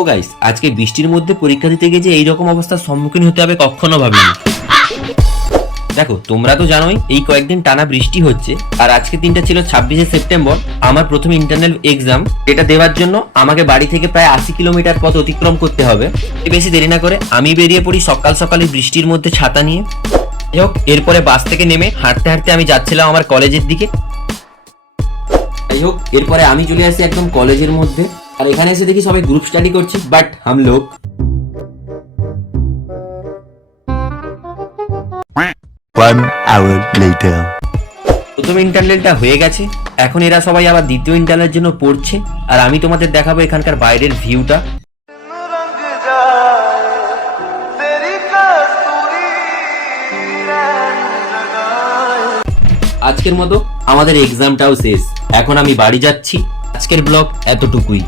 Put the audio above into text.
ও guys, আজকে বৃষ্টির মধ্যে পরীক্ষা দিতে গিয়ে যে এইরকম অবস্থার সম্মুখীন হতে হবে কখনো ভাবিনি। দেখো, তোমরা তো জানোই এই কয়েকদিন টানা বৃষ্টি হচ্ছে, আর আজকে দিনটা ছিল 26শে সেপ্টেম্বর, আমার প্রথম ইন্টারনাল এক্সাম। এটা দেওয়ার জন্য আমাকে বাড়ি থেকে প্রায় 80 কিলোমিটার পথ অতিক্রম করতে হবে। বেশি দেরি না করে আমি বেরিয়ে পড়ি সকাল সকালে বৃষ্টির মধ্যে ছাতা নিয়ে। যাই হোক, এরপরে বাস থেকে নেমে হাঁটতে হাঁটতে আমি যাচ্ছিলাম আমার কলেজের দিকে। যাই হোক, এরপরে আমি চলে আসি একদম কলেজের মধ্যে, আর এখানে এসে দেখি সবাই গ্রুপ স্টাডি করছি, বাট হাম লোক 1 hour later. প্রথম ইন্টারনেলটা হয়ে গেছে, এখন এরা সবাই আবার দ্বিতীয় ইন্টারনেলের জন্য পড়ছে, আর আমি তোমাদের দেখাবো এখানকার বাইরের ভিউটা। আজকের মতো আমাদের এক্সামটাও শেষ, এখন আমি বাড়ি যাচ্ছি। আজকের ব্লগ এতটুকুই।